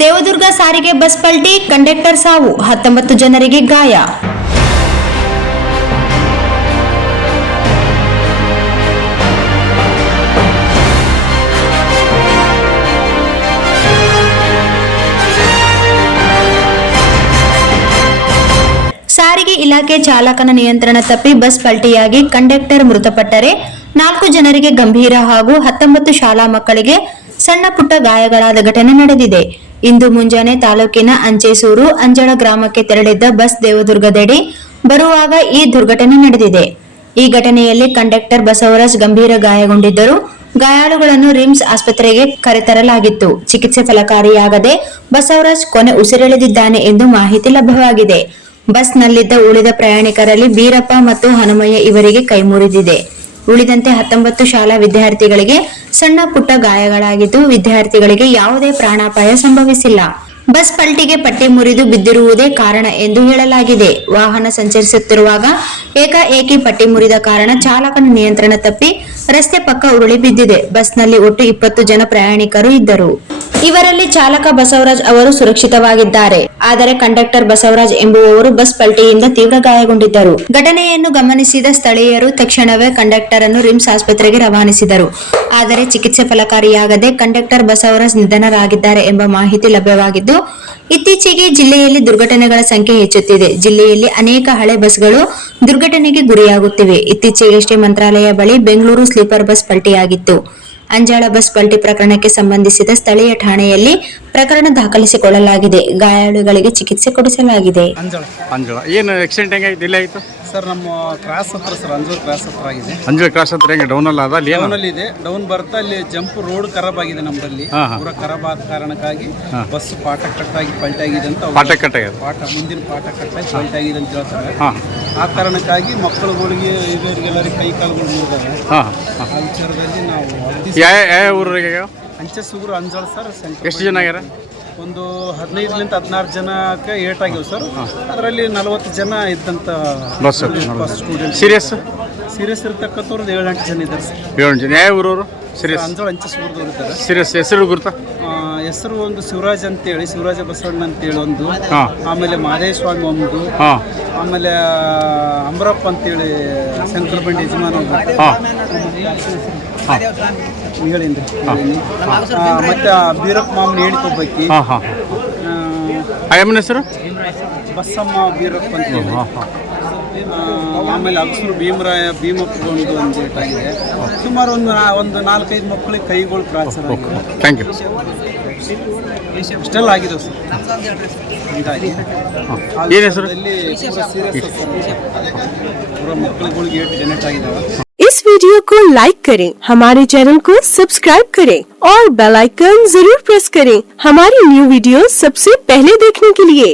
ದೇವದುರ್ಗ ಸಾರಿಗೆ bus ಪಲ್ಟಿ, conductor ಸಾವು, 19 ಜನರಿಗೆ ಗಾಯ. ಸಾರಿಗೆ ಇಲಾಖೆ ಚಾಲಕನ ನಿಯಂತ್ರಣ ತಪ್ಪಿ ಬಸ್ ಪಲ್ಟಿಯಾಗಿ ಕಂಡಕ್ಟರ್ ಮೃತಪಟ್ಟರೆ 4 ಜನರಿಗೆ ಗಂಭೀರ ಹಾಗೂ 19 ಶಾಲಾ ಮಕ್ಕಳಿಗೆ ಸಣ್ಣ ಪುಟ್ಟ ಗಾಯಗಳಾದ ಘಟನೆ ನಡೆದಿದೆ. ಇಂದು ಮುಂಜಾನೆ ತಾಲೂಕಿನ ಅಂಚೇಸೂರು ಅಂಜಳ ಗ್ರಾಮಕ್ಕೆ ತೆರಳಿದ್ದ ಬಸ್ ದೇವದುರ್ಗದೆಡೆ ಬರುವಾಗ ಈ ದುರ್ಘಟನೆ ನಡೆದಿದೆ. ಈ ಘಟನೆಯಲ್ಲಿ ಕಂಡಕ್ಟರ್ ಬಸವರಾಜ್ ಗಂಭೀರ ಗಾಯಗೊಂಡಿದ್ದರು. ಗಾಯಾಳುಗಳನ್ನು ರಿಮ್ಸ್ ಆಸ್ಪತ್ರೆಗೆ ಕರೆತರಲಾಗಿತ್ತು. ಚಿಕಿತ್ಸೆ ಫಲಕಾರಿಯಾಗದೆ ಬಸವರಾಜ್ ಕೊನೆ ಉಸಿರೆಳೆದಿದ್ದಾನೆ ಎಂದು ಮಾಹಿತಿ ಲಭ್ಯವಾಗಿದೆ. ಬಸ್ನಲ್ಲಿದ್ದ ಉಳಿದ ಪ್ರಯಾಣಿಕರಲ್ಲಿ ಬೀರಪ್ಪ ಮತ್ತು ಹನುಮಯ್ಯ ಇವರಿಗೆ ಕೈ ಮುರಿದಿದೆ. ಉಳಿದಂತೆ 19 ಶಾಲಾ ವಿದ್ಯಾರ್ಥಿಗಳಿಗೆ ಸಣ್ಣ ಪುಟ್ಟ ಗಾಯಗಳಾಗಿದ್ದು, ವಿದ್ಯಾರ್ಥಿಗಳಿಗೆ ಯಾವುದೇ ಪ್ರಾಣಾಪಾಯ ಸಂಭವಿಸಿಲ್ಲ. ಬಸ್ ಪಲ್ಟಿಗೆ ಪಟ್ಟಿ ಮುರಿದು ಬಿದ್ದಿರುವುದೇ ಕಾರಣ ಎಂದು ಹೇಳಲಾಗಿದೆ. ವಾಹನ ಸಂಚರಿಸುತ್ತಿರುವಾಗ ಏಕಾಏಕಿ ಪಟ್ಟಿ ಮುರಿದ ಕಾರಣ ಚಾಲಕನ ನಿಯಂತ್ರಣ ತಪ್ಪಿ ರಸ್ತೆ ಪಕ್ಕ ಉರುಳಿ ಬಿದ್ದಿದೆ. ಬಸ್ನಲ್ಲಿ ಒಟ್ಟು 20 ಜನ ಪ್ರಯಾಣಿಕರು ಇದ್ದರು. ಇವರಲ್ಲಿ ಚಾಲಕ ಬಸವರಾಜ್ ಅವರು ಸುರಕ್ಷಿತವಾಗಿದ್ದಾರೆ. ಆದರೆ ಕಂಡಕ್ಟರ್ ಬಸವರಾಜ್ ಎಂಬುವವರು ಬಸ್ ಪಲ್ಟಿಯಿಂದ ತೀವ್ರ ಗಾಯಗೊಂಡಿದ್ದರು. ಘಟನೆಯನ್ನು ಗಮನಿಸಿದ ಸ್ಥಳೀಯರು ತಕ್ಷಣವೇ ಕಂಡಕ್ಟರ್ ಅನ್ನು ರಿಮ್ಸ್ ಆಸ್ಪತ್ರೆಗೆ ರವಾನಿಸಿದರು. ಆದರೆ ಚಿಕಿತ್ಸೆ ಫಲಕಾರಿಯಾಗದೆ ಕಂಡಕ್ಟರ್ ಬಸವರಾಜ್ ನಿಧನರಾಗಿದ್ದಾರೆ ಎಂಬ ಮಾಹಿತಿ ಲಭ್ಯವಾಗಿದ್ದು, ಇತ್ತೀಚೆಗೆ ಜಿಲ್ಲೆಯಲ್ಲಿ ದುರ್ಘಟನೆಗಳ ಸಂಖ್ಯೆ ಹೆಚ್ಚುತ್ತಿದೆ. ಜಿಲ್ಲೆಯಲ್ಲಿ ಅನೇಕ ಹಳೆ ಬಸ್ಗಳು ದುರ್ಘಟನೆಗೆ ಗುರಿಯಾಗುತ್ತಿವೆ. ಇತ್ತೀಚೆಗಷ್ಟೇ ಮಂತ್ರಾಲಯ ಬಳಿ ಬೆಂಗಳೂರು ಸ್ಲೀಪರ್ ಬಸ್ ಪಲ್ಟಿಯಾಗಿತ್ತು. ಅಂಜಾಳ ಬಸ್ ಪಲ್ಟಿ ಪ್ರಕರಣಕ್ಕೆ ಸಂಬಂಧಿಸಿದ ಸ್ಥಳೀಯ ಠಾಣೆಯಲ್ಲಿ ಪ್ರಕರಣ ದಾಖಲಿಸಿಕೊಳ್ಳಲಾಗಿದೆ. ಗಾಯಾಳುಗಳಿಗೆ ಚಿಕಿತ್ಸೆ ಕೊಡಿಸಲಾಗಿದೆ. ಅಂಜಾಳ ಏನು ಆಕ್ಸಿಡೆಂಟ್ ಹೆಂಗಾಯ್ತು? ಎಲ್ಲಿ ಆಯಿತು ಸರ್? ನಮ್ಮ ಕ್ರಾಸ್ ಹತ್ರ ಸರ್, ಅಂಜೂರ್ ಕ್ರಾಸ್ ಹತ್ರ ಆಗಿದೆ. ಅಂಜೂರ್ ಕ್ರಾಸ್ ಹತ್ರ ಹೆಂಗೆ ಡೌನ್ ಅಲ್ಲ? ಅದ ಡೌನ್ ಅಲ್ಲಿ ಇದೆ. ಡೌನ್ ಬರ್ತಾ ಅಲ್ಲಿ ಜಂಪ್ ರೋಡ್ ಖರಾಬ್ ಆಗಿದೆ ನಮ್ಮಲ್ಲಿ. ಪೂರ ಖರಾಬ್ ಆದ ಕಾರಣಕ್ಕಾಗಿ ಬಸ್ ಪಾಠ ಕಟ್ಟಾಗಿ ಪಲ್ಟಿ ಆಗಿದೆ ಅಂತ. ಮುಂದಿನ ಪಾಠ ಕಟ್ಟಾಗಿ ಪಲ್ಟಿ ಆಗಿದೆ ಅಂತ ಹೇಳ್ತಾರೆ. ಆ ಕಾರಣಕ್ಕಾಗಿ ಮಕ್ಕಳುಗಳಿಗೆ ಇವರಿಗೆಲ್ಲರಿಗೆ ಕೈ ಕಾಲುಗಳು ಮುರಿದಾವೆ. ಆ ವಿಚಾರದಲ್ಲಿ ನಾವು ಯಾವ ಊರಿಗೆ ಅಂಚೇಸೂರು ಅಂಜಾಳ ಸರ್. ಎಷ್ಟು ಜನ ಆಗ್ಯಾರ? ಒಂದು 15ರಿಂದ 16 ಜನಕ್ಕೆ ಏಟಾಗಿವೆ ಸರ್. ಅದರಲ್ಲಿ 40 ಜನ ಇದ್ದಂಥ ಬಸ್ ಸ್ಟೂಡೆಂಟ್. ಸೀರಿಯಸ್ ಇರ್ತಕ್ಕಂಥವ್ರು 7-8 ಜನ ಇದ್ದಾರೆ ಸರ್. 7 ಜನ. ಯಾವ ಊರವರು? ಸೀರಿಯಸ್ ಅಂಜಾಳ ಅಂಚೇಸೂರದವ್ರು ಇದ್ದಾರೆ. ಸೀರಿಯಸ್ ಹೆಸರು ಗುರುತಾ? ಹೆಸರು ಒಂದು ಶಿವರಾಜ್ ಅಂತೇಳಿ, ಶಿವರಾಜ ಬಸವಣ್ಣ ಅಂತೇಳಿ ಒಂದು, ಆಮೇಲೆ ಮಹದೇವ ಸ್ವಾಮಿ ಒಂದು, ಆಮೇಲೆ ಅಮರಪ್ಪ ಅಂತೇಳಿ ಶಂಕರ ಬಂಡಿ ಯಜಮಾನ ಹೇಳಿಂದ, ಮತ್ತೆ ಬೀರಪ್ಪ ಮಾಮನ ಹೇಳಿಕೊಬ್ಬಕ್ಕಿ. ಹೆಸರು ಬಸಮ್ಮ ಬೀರಪ್ಪ ಅಂತೇಳಿ. ಆಮೇಲೆ ಅಗಸೂರು ಭೀಮರಾಯ ಭೀಮಪ್ಪ ಒಂದು ಏಟಾಗಿದೆ. ಸುಮಾರು ಒಂದು 4-5 ಮಕ್ಕಳಿಗೆ ಕೈಗಳು ಫ್ರಾಕ್ಚರ್ ಆಗಿದೆ. Thank you. ಇಷ್ಟೆಲ್ಲ ಆಗಿದೆ ಸರ್. ಏನು ಹೆಸರು? ಪೂರ ಮಕ್ಕಳುಗಳಿಗೆ 8 ಜನರೇಟ್ ಆಗಿದ್ದಾವೆ. इस वीडियो को लाइक करें, हमारे चैनल को सब्सक्राइब करें और बेल आइकन जरूर प्रेस करें हमारी न्यू वीडियो सबसे पहले देखने के लिए।